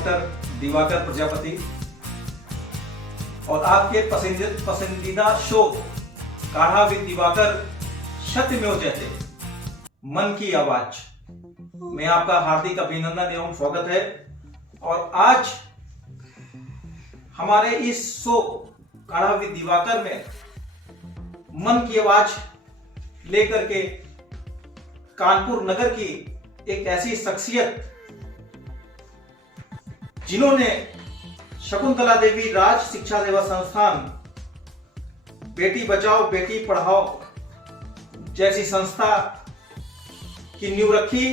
Doctor Diwakar Prajapati और आपके पसंदीदा शो काढ़ा विद दिवाकर सत्यमेव जयते मन की आवाज में आपका हार्दिक अभिनंदन एवं स्वागत है। और आज हमारे इस शो काढ़ा विद दिवाकर में मन की आवाज लेकर के कानपुर नगर की एक ऐसी शख्सियत जिन्होंने शकुंतला देवी राज शिक्षा सेवा संस्थान, बेटी बचाओ बेटी पढ़ाओ जैसी संस्था की नींव रखी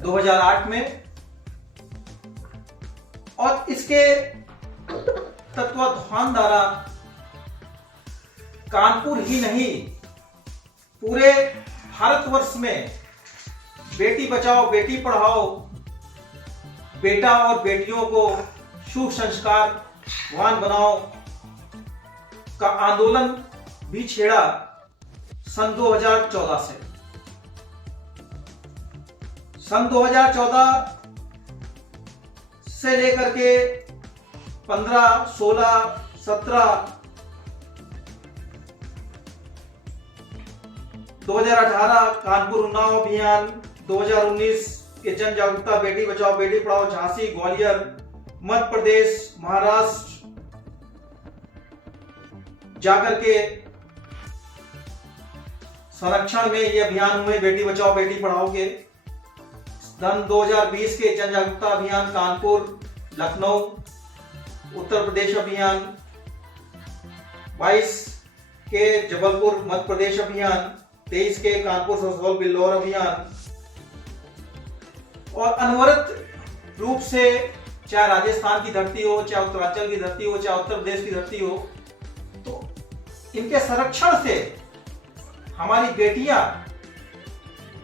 2008 में, और इसके तत्वाधान द्वारा कानपुर ही नहीं पूरे भारतवर्ष में बेटी बचाओ बेटी पढ़ाओ, बेटा और बेटियों को शुभ संस्कारवान बनाओ का आंदोलन भी छेड़ा सन 2014 से। सन 2014 से लेकर के 15, 16, 17, 2018 कानपुर उन्नाव अभियान, 2019 के जन जागरूकता बेटी बचाओ बेटी पढ़ाओ झांसी, ग्वालियर, मध्य प्रदेश, महाराष्ट्र जाकर के संरक्षण में ये अभियान हुए बेटी बचाओ बेटी पढ़ाओ के। सन 2020 के जन जागरूकता अभियान कानपुर, लखनऊ, उत्तर प्रदेश अभियान, 22 के जबलपुर मध्य प्रदेश अभियान, 23 के कानपुर ससोल बिल्लौर अभियान, और अनवरत रूप से चाहे राजस्थान की धरती हो, चाहे उत्तरांचल की धरती हो, चाहे उत्तर प्रदेश की धरती हो, तो इनके संरक्षण से हमारी बेटियां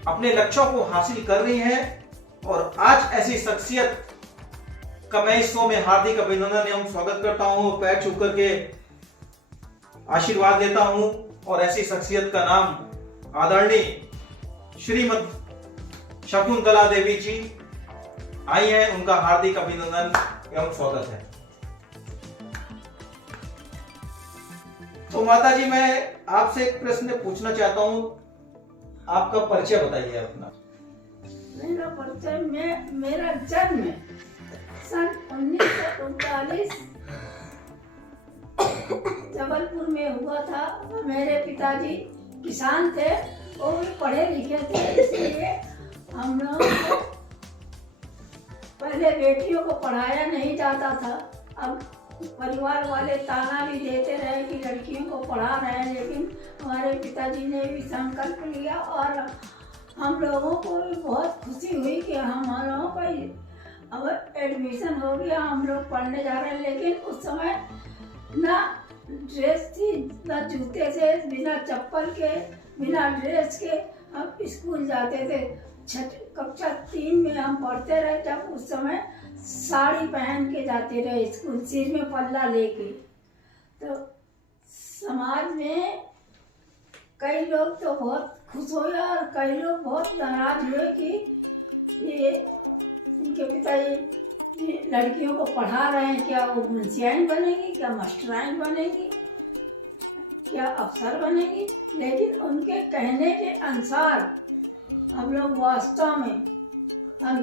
अपने लक्ष्यों को हासिल कर रही हैं। और आज ऐसी शख्सियत का मैं इस शो में हार्दिक अभिनंदन एवं स्वागत करता हूं, पैर छू करके आशीर्वाद देता हूं। और ऐसी शख्सियत का नाम आदरणीय श्रीमती शकुंतला देवी जी आई हैं, उनका हार्दिक अभिनंदन एवं स्वागत है। तो माता जी, मैं आपसे एक प्रश्न पूछना चाहता हूं, आपका परिचय बताइए अपना। मेरा परिचय मेरा जन्म सन 1939 जबलपुर में हुआ था। मेरे पिताजी किसान थे, वो भी पढ़े लिखे थे, इसलिए हम लोग को पहले बेटियों को पढ़ाया नहीं जाता था। अब परिवार वाले ताना भी देते रहे कि लड़कियों को पढ़ा रहे हैं, लेकिन हमारे पिताजी ने भी संकल्प लिया और हम लोगों को भी बहुत खुशी हुई कि हम लोगों का अब एडमिशन हो गया, हम लोग पढ़ने जा रहे हैं। लेकिन उस समय ना ड्रेस थी, ना जूते थे, बिना चप्पल के, बिना ड्रेस के हम स्कूल जाते थे। कक्षा 3 में हम पढ़ते रहे, जब उस समय साड़ी पहन के जाते रहे स्कूल, सिर में पल्ला लेके। तो समाज में कई लोग तो बहुत खुश हुए और कई लोग बहुत नाराज हुए कि ये इनके पिताजी लड़कियों को पढ़ा रहे हैं, क्या वो मुंशियाइन बनेगी, क्या मास्टराइन बनेगी, क्या अफसर बनेगी। लेकिन उनके कहने के अनुसार हम लोग वास्तव में, हम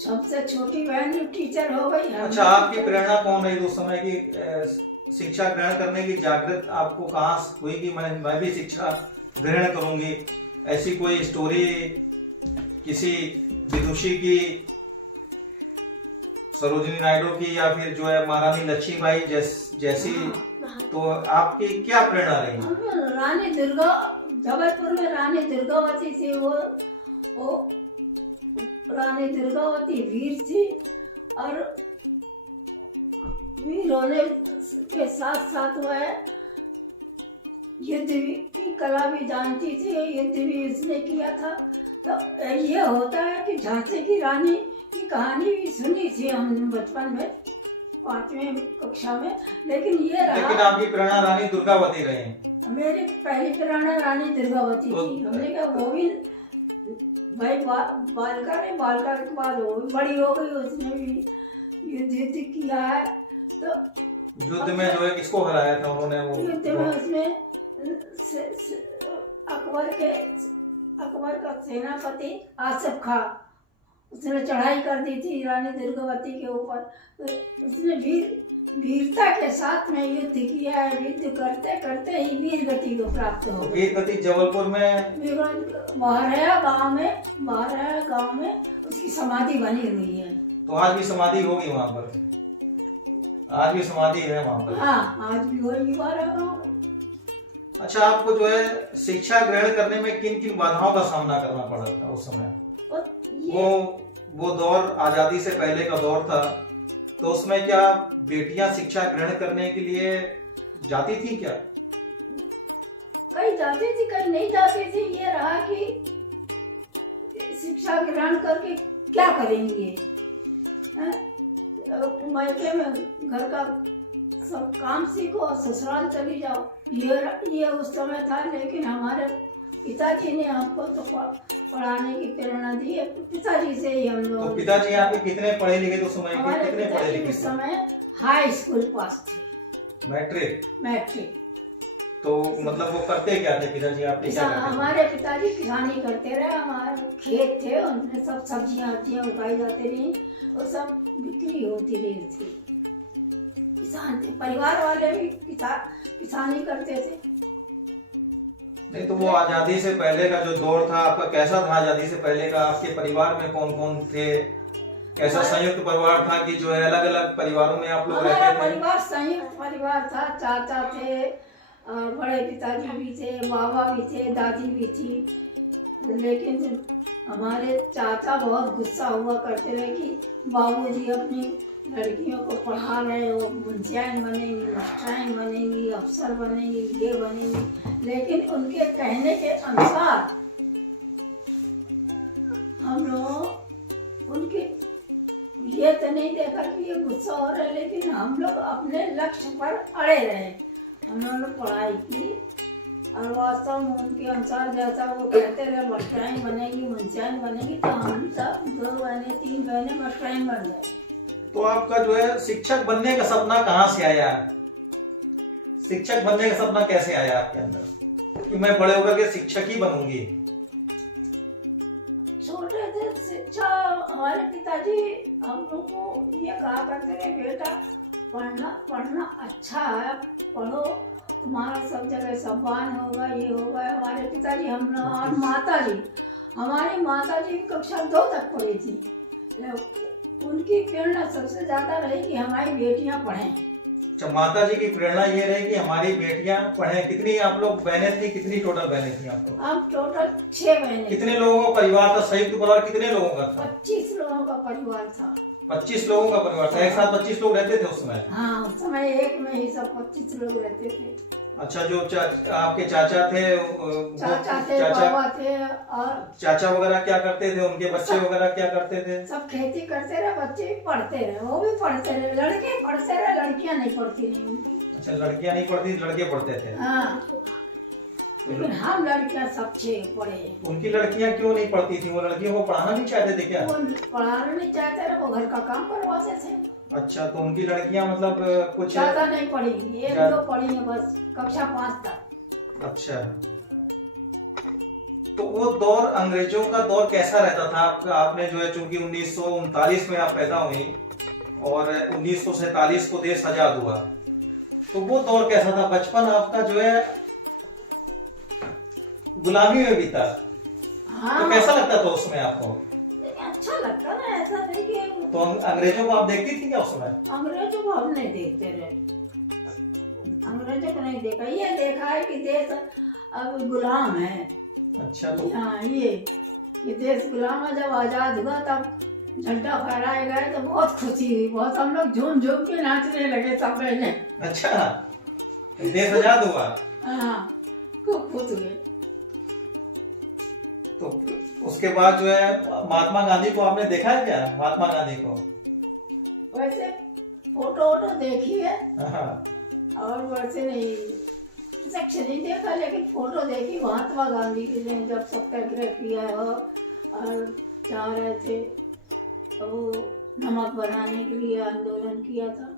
सबसे छोटी बहन भी टीचर हो गई। अच्छा, आपकी प्रेरणा कौन रही उस समय की शिक्षा ग्रहण करने की? जागृत आपको कहाँ हुई कि मैं भी शिक्षा ग्रहण करूंगी? ऐसी कोई स्टोरी किसी विदुषी की, सरोजिनी नायडू की, या फिर जो है महारानी लक्ष्मीबाई जैसी? तो आपकी क्या प्रेरणा रही? रानी दुर्गा, जबलपुर में रानी दुर्गावती थी। वो रानी दुर्गावती वीर थी और वीर होने के साथ साथ वह युद्ध की कला भी जानती थी, युद्ध भी उसने किया था। तो ये होता है कि झांसी की रानी की कहानी भी सुनी थी हम बचपन में, 5वीं कक्षा में। लेकिन आपकी प्रेरणा रानी दुर्गावती रहे? मेरी पहली प्रेरणा रानी दुर्गावती थी। हमने कहा वो भी भाई बालिका ने बालिका के बाद वो भी बड़ी हो गई, उसने भी युद्ध किया है। तो युद्ध में जो है किसको हराया था उन्होंने? वो युद्ध में उसमें अकबर का सेनापति आसिफ खां, उसने चढ़ाई कर दी थी रानी दुर्गावती के ऊपर। तो उसने वीरता के साथ में युद्ध किया है। युद्ध करते करते ही वीर गति को प्राप्त हो तो गई। वीर गति जबलपुर में बारह गांव में उसकी समाधि बनी हुई है। तो आज भी समाधि होगी वहाँ पर? आज भी समाधि है वहाँ पर? हाँ, आज भी होगी 12 गांव में। अच्छा, आपको जो है शिक्षा ग्रहण करने में किन किन बाधाओं का सामना करना पड़ा था उस समय? वो दौर आजादी से पहले का दौर था, तो उसमें क्या बेटियां शिक्षा ग्रहण करने के लिए जाती थी क्या? कई जाती थी, कई नहीं जाती थी। ये रहा कि शिक्षा ग्रहण करके क्या करेंगे, मायके में घर का सब काम सीखो और ससुराल चली जाओ, ये उस समय था। लेकिन हमारे पिताजी ने हमको तो पढ़ाने की प्रेरणा दी है, पिताजी से ही हम लोग। तो पिताजी आपके कितने पढ़े लिखे तो समय हमारे कितने पढ़े पिताजी लिखे? उस समय हाई स्कूल पास थे, मैट्रिक। तो मतलब वो करते क्या थे पिताजी आपके? क्या करते थे? हमारे पिताजी किसानी करते रहे। हमारे खेत थे, उनमें सब सब्जियां उगाई जाती रही, वो सब बिक्री होती रही थी। किसान थे, परिवार वाले भी किसानी करते थे। नहीं, तो वो आजादी से पहले का जो दौर था आपका कैसा था? आजादी से पहले का आपके परिवार में कौन कौन थे? कैसा संयुक्त परिवार था कि जो है अलग अलग परिवारों में आप लोग रहते थे? परिवार संयुक्त परिवार था। चाचा थे, बड़े पिताजी भी थे, बाबा भी थे, दादी भी थी। लेकिन हमारे चाचा बहुत गुस्सा हुआ करते रहे कि बाबूजी अपनी लड़कियों को पढ़ा रहे, वो मुंशियाइन बनेंगी, मास्टराइन बनेंगी, अफसर बनेंगी, ये बनेंगी। लेकिन उनके कहने के अनुसार हम लोग उनके ये तो नहीं देखा कि ये गुस्सा हो रहा है, लेकिन हम लोग अपने लक्ष्य पर अड़े रहे। उन्होंने पढ़ाई की और वास्तव में उनके अनुसार जैसा वो कहते रहे मास्टराइन बनेगी, मुंशियाइन बनेगी, तो हम सब 2 बहनें 3 बहनें मास्टराइन बन गए। तो आपका जो है शिक्षक बनने का सपना कहाँ से आया? शिक्षक बनने का सपना कैसे आया आपके अंदर कि मैं बड़े होकर के शिक्षक ही बनूंगी? छोटे थे शिक्षा, हमारे पिताजी हम लोग को ये कहा करते रहे, बेटा पढ़ना अच्छा है, पढ़ो, तुम्हारा सब जगह सम्मान होगा, ये होगा। हमारे पिताजी हम और हमारी माता जी कक्षा 2 तक पढ़ी थी। उनकी प्रेरणा सबसे ज्यादा रही कि हमारी बेटियां पढ़ें। अच्छा, माता जी की प्रेरणा ये रही कि हमारी बेटियां पढ़ें। कितनी आप लोग बहनें थी? कितनी टोटल बहनें थी आप लोग? हम टोटल 6 बहनें। कितने लोगों का परिवार था? संयुक्त परिवार कितने लोगों का था? 25 लोगों का परिवार था। 25 लोगों का परिवार था। एक साथ 25 लोग रहते थे उस समय? हाँ, उस समय एक में ही सब 25 लोग रहते थे। अच्छा, जो आपके चाचा थे, बाबा थे, और चाचा वगैरह क्या करते थे? उनके बच्चे वगैरह क्या करते थे? सब खेती करते रहे, बच्चे भी पढ़ते रहे, वो भी पढ़ते रहे, लड़के पढ़ते रहे, लड़कियां नहीं पढ़ती नहीं उनकी। अच्छा, लड़कियां नहीं पढ़ती, लड़के पढ़ते थे? हाँ, लेकिन हम लड़कियां सब 6 पढ़े। उनकी लड़कियां क्यों नहीं पढ़ती थी? वो लड़कियों को पढ़ाना नहीं चाहते थे क्या? वो पढ़ाना नहीं चाहते रहे, वो घर का काम करवाते थे। अच्छा, तो उनकी लड़कियां मतलब कुछ ज्यादा नहीं पढ़ी, 1-2 पढ़ी है बस, कक्षा 5 तक। अच्छा, तो वो दौर अंग्रेजों का दौर कैसा रहता था आपका? आपने जो है चूंकि 1939 में आप पैदा हुई और 1947 को देश आजाद हुआ, तो वो दौर कैसा था? बचपन आपका जो है गुलामी में बीता। हाँ, तो कैसा लगता था उसमें आपको? अच्छा लगता ना, ऐसा नहीं कि। तो अंग्रेजों को आप देखती थी क्या उस समय? अंग्रेजों को हम नहीं देखते रहे, अंग्रेजों को नहीं देखा। ये देखा है कि देश अब गुलाम है। अच्छा, तो हाँ, ये देश गुलाम है। जब आजाद हुआ तब झंडा फहराए गए तो बहुत खुशी हुई, बहुत हम लोग झूम झूम के नाचने लगे सब पहले। अच्छा, देश आजाद हुआ? हाँ, खूब खुश हुए। तो उसके बाद जो है महात्मा गांधी को आपने देखा है क्या? महात्मा गांधी को वैसे फोटो देखी है, हाँ। और वैसे नहीं प्रत्यक्ष नहीं देखा, लेकिन फोटो देखी महात्मा गांधी की ने जब सत्याग्रह किया हो और जा रहे थे, तो वो नमक बनाने के लिए आंदोलन किया था।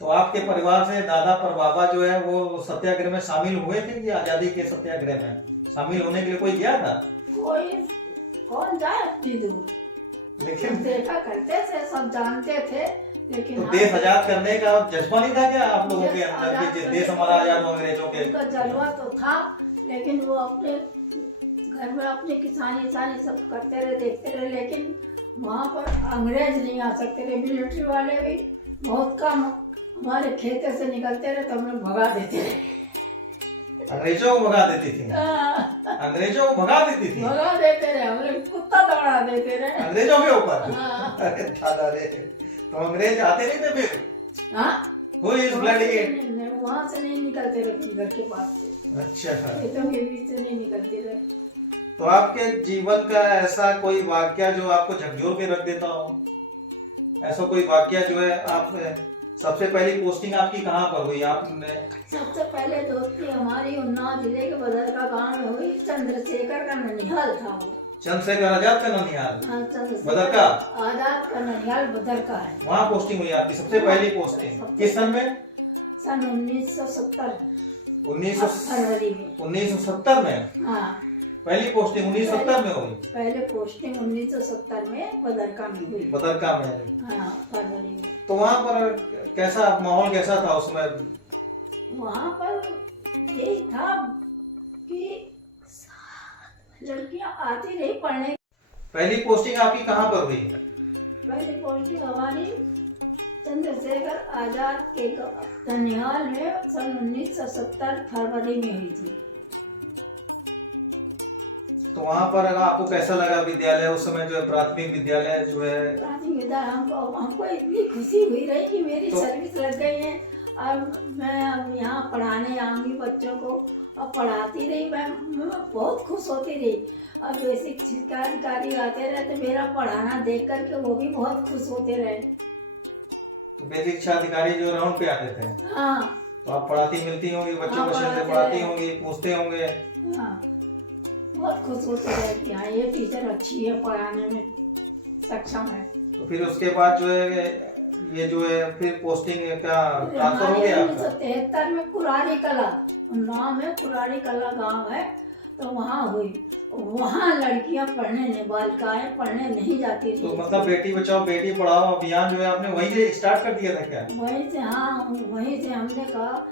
तो आपके परिवार से दादा परबाबा जो है वो सत्याग्रह में शामिल हुए थे कि आजादी के सत्याग्रह में शामिल होने के लिए कोई गया था? कोई कौन जाए इतनी दूर, लेकिन देखा करते थे, सब जानते थे, लेकिन तो देश आजाद करने का जज्बा नहीं था क्या आप लोगों के अंदर कि देश हमारा आजाद हो अंग्रेजों के? उनका जलवा तो था, लेकिन वो अपने घर में अपने किसानी सब करते रहे, देखते रहे, लेकिन वहाँ पर अंग्रेज नहीं आ सकते रहे। मिलिट्री वाले भी बहुत कम हमारे खेते से निकलते रहे, तो हम लोग भगा देते रहे। अंग्रेजों को भगा देती थी? अंग्रेजों को भगा देती थी? भगा देते रहे, हम लोग कुत्ता दौड़ा देते रहे अंग्रेजों के ऊपर? हाँ। अरे दादा रे, तो अंग्रेज आते नहीं थे फिर? हाँ, Who is bloody? वहाँ से नहीं निकलते रहे, घर के पास से, अच्छा, खेतों के बीच से नहीं निकलते रहे। तो आपके जीवन का ऐसा कोई वाक्य जो आपको झकझोर के रख देता हो, ऐसा कोई वाक्य जो है आप सबसे पहली पोस्टिंग आपकी कहाँ पर हुई आपने? सबसे पहले दोस्ती हमारी उन्नाव जिले के बदरका गांव में हुई। चंद्रशेखर का ननिहाल था वो। चंद्रशेखर आजाद का ननिहाल? हाँ, चंद्रशेखर बदरका? आजाद का ननिहाल बदरका है। वहाँ पोस्टिंग हुई आपकी सबसे पहली पोस्टिंग किस सन में? सन 1970 फरवरी में। 1970 में हाँ, पहली पोस्टिंग 1970 में हुई? पहले पोस्टिंग 1970 में बदरका में हुई। बदरका में? हाँ, फरवरी में। तो वहाँ पर कैसा माहौल कैसा था उस समय? वहाँ पर यही था कि लड़कियां आती रही पढ़ने। पहली पोस्टिंग आपकी कहाँ पर हुई? पहली पोस्टिंग हमारी चंद्रशेखर आजाद के ननिहाल में सन 1970 फरवरी में हुई थी। तो वहाँ पर आपको कैसा लगा विद्यालय उस समय जो है प्राथमिक विद्यालय जो है? प्राथमिक विद्यालय हमको इतनी खुशी हुई रही कि मेरी सर्विस लग गई है, अब मैं अब यहाँ पढ़ाने आऊंगी बच्चों को, और पढ़ाती रही। मैं बहुत खुश होती रही। अब बेसिक शिक्षा अधिकारी आते रहे तो मेरा पढ़ाना देख करके वो भी बहुत खुश होते रहे। तो बेसिक शिक्षा अधिकारी जो राउंड पे आते थे? हाँ। तो आप पढ़ाती मिलती होंगी बच्चों हाँ, को, से पढ़ाती होंगी, पूछते होंगे? हाँ, बहुत खुश होते रहे कि हाँ ये टीचर अच्छी है, पढ़ाने में सक्षम है। तो फिर उसके बाद जो है ये जो है फिर पोस्टिंग का ट्रांसफर हो गया आपका? 1973 में कुरारी कला नाम है, कुरारी कला गांव है, तो वहाँ हुई। वहाँ लड़कियां पढ़ने नहीं, बालिकाएं पढ़ने नहीं जाती थी। तो मतलब बेटी बचाओ बेटी पढ़ाओ अभियान जो है आपने वहीं से स्टार्ट कर दिया था क्या? वहीं से, हाँ, वहीं से हमने कहा,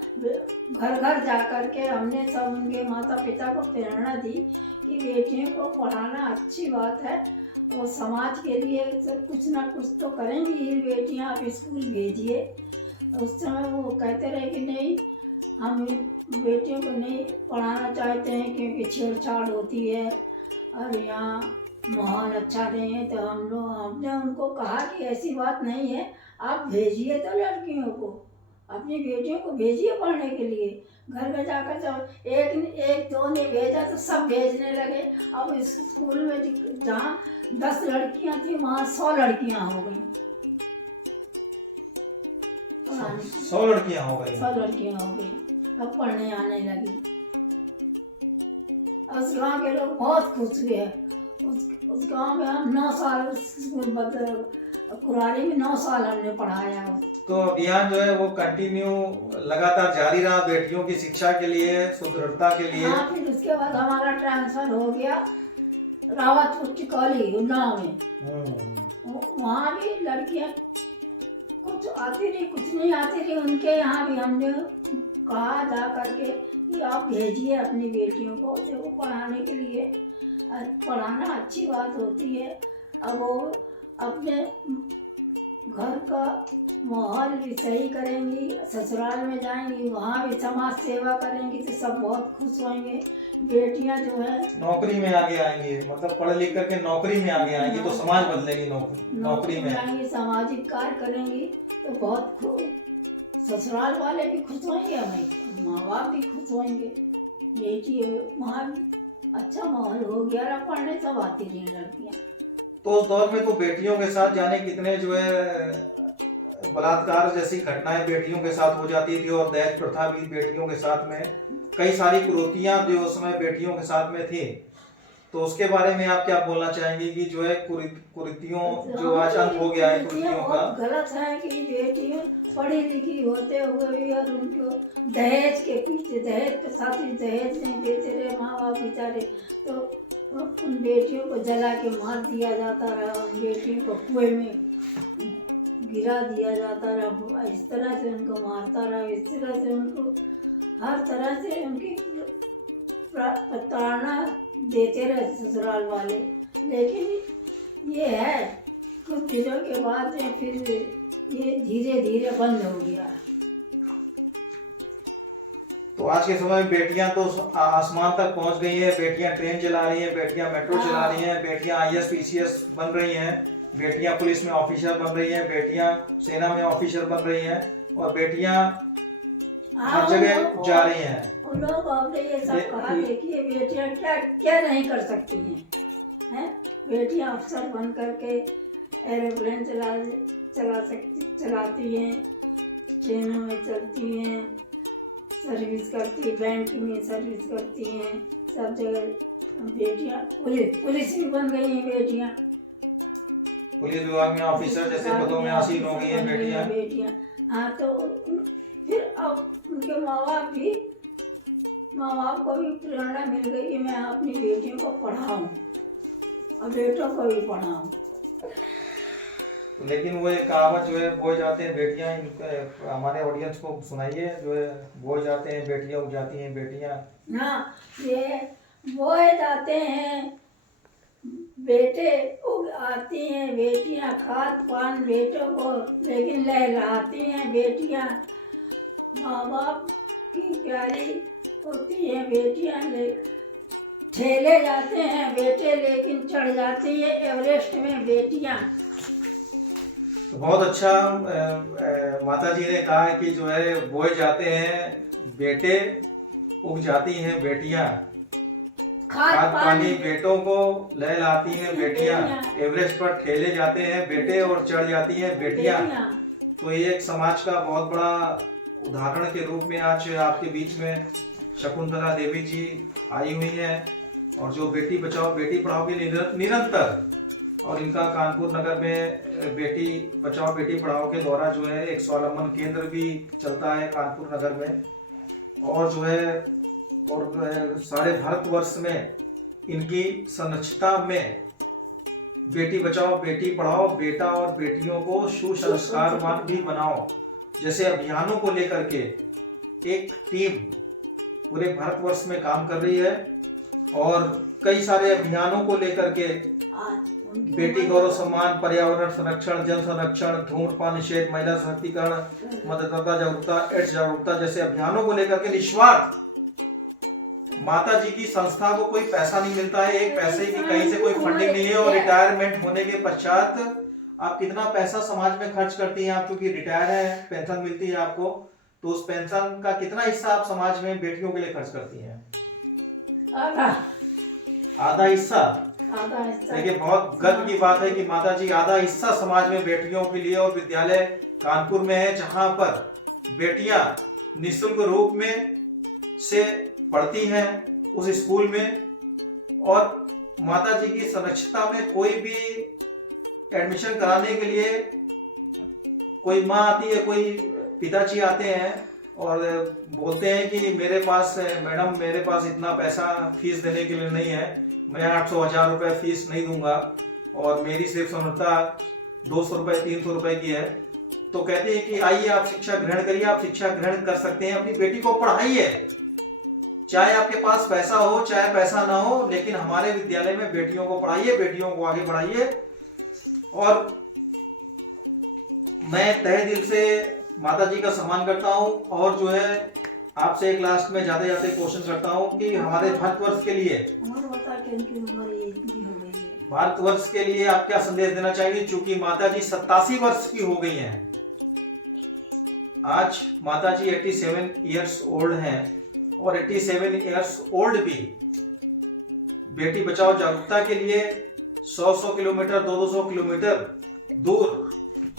घर घर जा करके हमने सब उनके माता पिता को प्रेरणा दी कि बेटियों को पढ़ाना अच्छी बात है, और समाज के लिए कुछ ना कुछ तो करेंगी ही बेटियां, आप स्कूल भेजिए। उस समय वो कहते रहे कि नहीं, हम बेटियों को नहीं पढ़ाना चाहते हैं क्योंकि छेड़छाड़ होती है और यहाँ माहौल अच्छा नहीं है। तो हमने उनको कहा कि ऐसी बात नहीं है, आप भेजिए तो लड़कियों को, अपनी बेटियों को भेजिए पढ़ने के लिए। घर में जाकर जब एक दो ने भेजा तो सब भेजने लगे। अब इस स्कूल में जहाँ 10 लड़कियां थी वहाँ 100 लड़कियां हो गई। 100 लड़कियां हो गई? 100 लड़कियां हो गई, अब पढ़ने आने लगी। उस गाँव के लोग बहुत खुश हुए। उस गाँव में हम 9 साल स्कूल कुरारी में 9 साल हमने पढ़ाया। तो अभियान जो है वो कंटिन्यू लगातार जारी रहा बेटियों की शिक्षा के लिए, सुदृढ़ता के लिए? हाँ, फिर उसके बाद हमारा ट्रांसफर हो गया रावतपुर टिकौली उन्नाव में। वहाँ भी लड़कियाँ कुछ आती रही, कुछ नहीं आती रही। उनके यहाँ भी हमने कहा जा करके कि आप भेजिए अपनी बेटियों को, देखो पढ़ाने के लिए, पढ़ाना अच्छी बात होती है। अब वो अपने घर का माहौल भी सही करेंगी, ससुराल में जाएंगी, वहाँ भी समाज सेवा करेंगी तो सब बहुत खुश होंगे। बेटियां जो है नौकरी में आगे आएंगी, मतलब पढ़ लिख करके नौकरी में आगे आएंगी तो समाज बदलेगी। नौकरी में आएंगी, सामाजिक कार्य करेंगी तो बहुत खुश, ससुराल वाले भी खुश होंगे, हमें माँ बाप भी खुश होंगे। बेटी वहाँ अच्छा माहौल हो गया, पढ़ने सब आती रही लड़कियाँ। तो उस दौर में तो बेटियों के साथ जाने कितने जो है बलात्कार जैसी घटनाएं बेटियों के साथ हो जाती थी, और दहेज प्रथा भी बेटियों के साथ में, कई सारी कुरीतियां जो उस समय बेटियों के साथ में थी। तो उसके बारे में आप क्या बोलना चाहेंगे कि जो है कुरीतियों जो आज अंत हो गया है कुरीतियों का? बहुत गलत है कि बेटियां पढ़ी लिखी होते हुए भी और उनको दहेज के पीछे, दहेज के साथ ही दहेज नहीं देते रहे माँ बाप बेचारे, तो उन बेटियों को जला के मार दिया जाता रहा, उन बेटियों को कुएं में गिरा दिया जाता रहा, इस तरह से उनको मारता रहा, इस तरह से उनको हर तरह से उनकी प्रताड़ना देते रहे ससुराल वाले। लेकिन ये है कुछ दिनों के बाद में फिर ये धीरे धीरे बंद हो गया। तो आज के समय में बेटियां तो आसमान तक पहुंच गई हैं, बेटियां ट्रेन चला रही हैं, बेटियां मेट्रो चला रही हैं, बेटियां IAS PCS बन रही हैं, बेटियां पुलिस में ऑफिसर बन रही हैं, बेटियां सेना में ऑफिसर बन रही हैं और बेटियां हर जगह जा रही हैं। उन लोग आपने ये सब कहा देखिए बेटियां क्या क्या नहीं कर सकती हैं, बेटियां अफसर बन करके एरोप्लेन चलाती हैं, ट्रेनों में चलती हैं, सर्विस करती, बैंक में सर्विस करती हैं, सब जगह बेटियां पुलिस भी बन गई हैं, बेटियां पुलिस विभाग में ऑफिसर जैसे पदों में आसीन हो गई हैं बेटियां। हाँ, तो फिर अब उनके माँ बाप को भी प्रेरणा मिल गई कि मैं अपनी बेटियों को पढ़ाऊं और बेटों को भी पढ़ाऊं। लेकिन वो एक कहावत जो है बोए जाते हैं बेटियां, हमारे ऑडियंस को सुनाइए, जो है बोए जाते हैं बेटियां उग जाती हैं बेटियां। हाँ, ये बोए जाते हैं बेटे उग आती हैं बेटियां, खाद पान बेटों को लेकिन लहलाती हैं बेटियां, माँ बाप की प्यारी होती हैं बेटियां, ठेले जाते हैं बेटे लेकिन चढ़ जाती है एवरेस्ट में बेटियां। तो बहुत अच्छा माता जी ने कहा है कि जो है बोए जाते हैं बेटे उग जाती हैं बेटियां, खाद पानी बेटों को लहलाती हैं बेटियां, एवरेस्ट पर ठेले जाते हैं बेटे और चढ़ जाती हैं बेटियां। तो ये एक समाज का बहुत बड़ा उदाहरण के रूप में आज आपके बीच में शकुंतला देवी जी आई हुई हैं और जो बेटी बचाओ बेटी पढ़ाओ के निरंतर, और इनका कानपुर नगर में बेटी बचाओ बेटी पढ़ाओ के द्वारा जो है एक स्वावलंबन केंद्र भी चलता है कानपुर नगर में, और जो है और सारे भारतवर्ष में इनकी संरक्षता में बेटी बचाओ बेटी पढ़ाओ, बेटा और बेटियों को सुसंस्कारवान भी बनाओ जैसे अभियानों को लेकर के एक टीम पूरे भारतवर्ष में काम कर रही है, और कई सारे अभियानों को लेकर के बेटी गौरव सम्मान, पर्यावरण संरक्षण, जल संरक्षण, धूम्रपान निषेध, महिला सशक्तिकरण, मतदाता जागरूकता, एड्स जागरूकता जैसे अभियानों को लेकर के निस्वार्थ माता जी की संस्था को कोई पैसा नहीं मिलता है, एक पैसे की कहीं से कोई फंडिंग नहीं है, और रिटायरमेंट होने के पश्चात आप कितना पैसा समाज में खर्च करती हैं, आप क्योंकि रिटायर है, पेंशन मिलती है आपको, तो उस पेंशन का कितना हिस्सा आप समाज में बेटियों के लिए खर्च करती हैं? आधा हिस्सा। देखिए बहुत गर्व की बात है कि माता जी आधा हिस्सा समाज में बेटियों के लिए, और विद्यालय कानपुर में है जहां पर बेटियां निःशुल्क रूप में से पढ़ती हैं उस स्कूल में, और माता जी की संरक्षता में कोई भी एडमिशन कराने के लिए कोई माँ आती है, कोई पिताजी आते हैं और बोलते हैं कि मेरे पास मैडम मेरे पास इतना पैसा फीस देने के लिए नहीं है, मैं 800-1000 रुपए फीस नहीं दूंगा और मेरी सिर्फ समर्था 200 रुपए 300 रुपए की है, तो कहते हैं कि आइए आप शिक्षा ग्रहण करिए, आप शिक्षा ग्रहण कर सकते हैं, अपनी बेटी को पढ़ाइए, चाहे आपके पास पैसा हो चाहे पैसा ना हो, लेकिन हमारे विद्यालय में बेटियों को पढ़ाइए, बेटियों को आगे बढ़ाइए। और मैं तहे दिल से माता जी का सम्मान करता हूँ, और जो है आपसे एक लास्ट में जाते जाते क्वेश्चन करता हूँ कि हमारे भारतवर्ष के लिए आप क्या संदेश देना चाहेंगे, चूंकि माता जी 87 वर्ष की हो गई हैं, आज माता जी 87 इयर्स ओल्ड हैं, और 87 इयर्स ओल्ड भी बेटी बचाओ जागरूकता के लिए 100 किलोमीटर 200 किलोमीटर दूर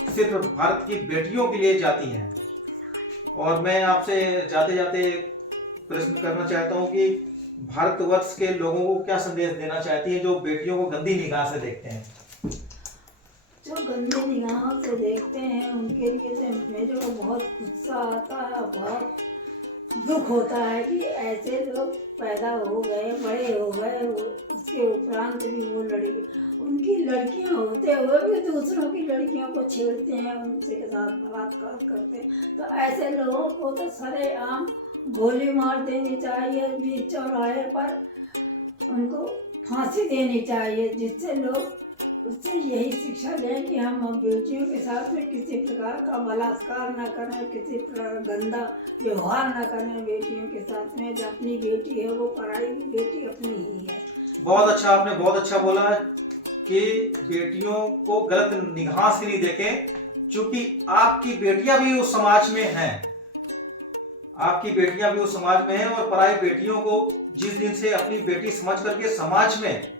सिर्फ भारत की बेटियों के लिए जाती हैं। और मैं आपसे जाते जाते प्रश्न करना चाहता हूं कि भारतवर्ष के लोगों को क्या संदेश देना चाहती है जो बेटियों को गंदी निगाह से देखते हैं? जो गंदी निगाहों से देखते हैं उनके लिए तो मेरे को बहुत गुस्सा आता है, बहुत दुख होता है कि ऐसे लोग पैदा हो गए, बड़े हो गए, उसके उपरांत भी वो लड़की, उनकी लड़कियां होते हुए भी दूसरों की लड़कियों को छेड़ते हैं, उनसे के साथ बलात्कार करते हैं। तो ऐसे लोगों को तो सरेआम गोली मार देनी चाहिए, बीच चौराहे पर उनको फांसी देनी चाहिए, जिससे लोग उससे यही शिक्षा लें कि हम बेटियों के साथ में किसी प्रकार का बलात्कार न करें, किसी प्रकार गंदा व्यवहार न करें बेटियों के साथ में। जो अपनी बेटी है वो पराई की बेटी अपनी ही है। बहुत अच्छा, आपने बहुत अच्छा बोला कि बेटियों को गलत निगाह से नहीं देखें, क्योंकि आपकी बेटियां भी उस समाज में हैं, आपकी बेटियां भी उस समाज में हैं, और पराई बेटियों को जिस दिन से अपनी बेटी समझ करके समाज में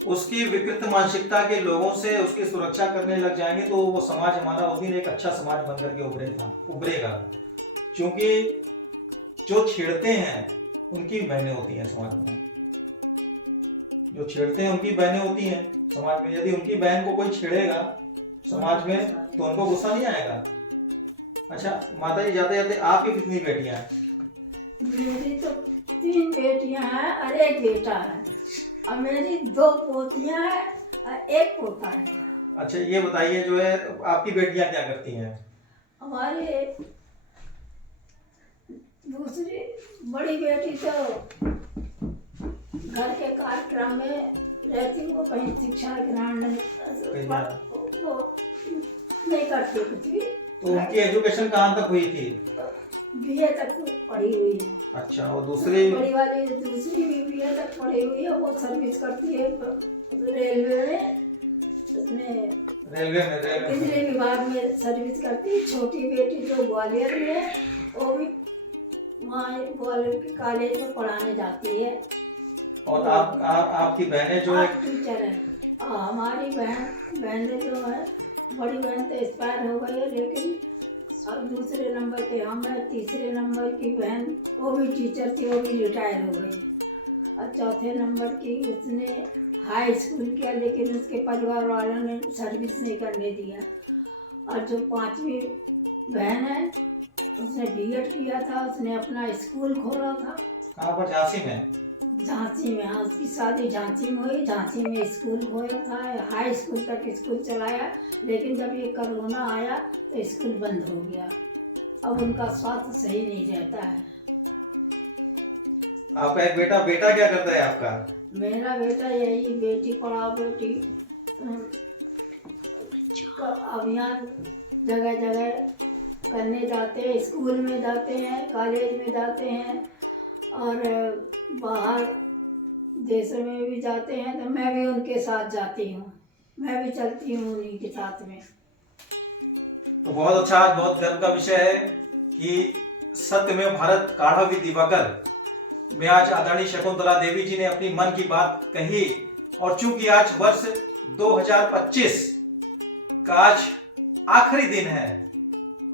उसकी विकृत मानसिकता के लोगों से उसकी सुरक्षा करने लग जाएंगे तो वो समाज हमारा उस दिन एक अच्छा समाज बन करके उभरेगा। क्योंकि जो छेड़ते हैं उनकी बहनें होती हैं समाज में, जो छेड़ते हैं उनकी बहनें होती हैं समाज में। यदि उनकी बहन को कोई छेड़ेगा समाज में तो उनको गुस्सा नहीं आएगा। अच्छा माता जी, जाते जाते आपकी कितनी बेटियां हैं? मेरी तो 3 बेटियां हैं और 1 बेटा है, और मेरी 2 पोतियां हैं और 1 पोता है। अच्छा ये बताइए, जो है आपकी बेटियां क्या करती हैं? हमारी दूसरी बड़ी बेटी तो घर के कार्यक्रम में रहती, वो कहीं शिक्षा ग्रहण वो नहीं करती कुछ भी। तो उनकी एजुकेशन कहाँ तक हुई थी? BA तक पढ़ी हुई है। अच्छा, और दूसरी? बड़ी वाली दूसरी भी BA तक पढ़ी हुई है, वो सर्विस करती है रेलवे में, उसमें बिजली विभाग में सर्विस करती है। छोटी बेटी जो ग्वालियर में है वो भी वहाँ ग्वालियर के कॉलेज में पढ़ाने जाती है। और आपकी बहनें जो है टीचर है। हमारी बहनें जो है, बड़ी बहन तो एक्सपायर हो गई है, लेकिन अब दूसरे नंबर पे हम हैं, तीसरे नंबर की बहन वो भी टीचर थी, वो भी रिटायर हो गई, और चौथे नंबर की उसने हाई स्कूल किया, लेकिन उसके परिवार वालों ने सर्विस नहीं करने दिया। और जो 5वीं बहन है उसने BEd किया था, उसने अपना स्कूल खोला था। कहाँ पर? झांसी में? झांसी में, हाँ, उसकी शादी झांसी में हुई, झांसी में स्कूल खोला था, हाई स्कूल तक स्कूल चलाया, लेकिन जब ये कोरोना आया तो स्कूल बंद हो गया। अब उनका स्वास्थ्य सही नहीं रहता है। आपका एक बेटा क्या करता है आपका? मेरा बेटा यही बेटी पढ़ाओ बेटी का अभियान जगह जगह करने जाते हैं, स्कूल में जाते हैं, कॉलेज में जाते हैं, और बाहर देशों में भी जाते हैं, तो मैं भी उनके साथ जाती हूँ, मैं भी चलती हूँ उन्हीं के साथ में। तो बहुत अच्छा, आज बहुत गर्व का विषय है कि सत्यमेव भारत काढ़वी दिवाकर में आज आदरणीय शकुंतला देवी जी ने अपनी मन की बात कही। और चूंकि आज वर्ष 2025 का आज आखिरी दिन है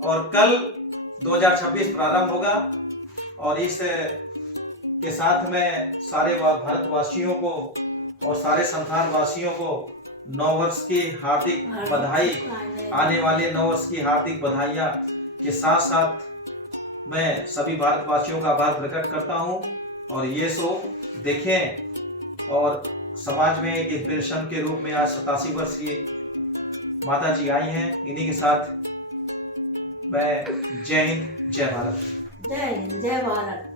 और कल 2026 प्रारंभ होगा, और इस के साथ में सारे भारतवासियों को और सारे संसार वासियों को नववर्ष की हार्दिक बधाई, आने वाले नववर्ष की हार्दिक बधाइयाँ के साथ साथ मैं सभी भारतवासियों का आभार प्रकट करता हूँ। और ये शो देखें, और समाज में एक इंस्पिरेशन के रूप में आज 87 वर्ष की माता जी आई हैं। इन्हीं के साथ मैं जय हिंद, जय भारत। जय हिंद, जय भारत।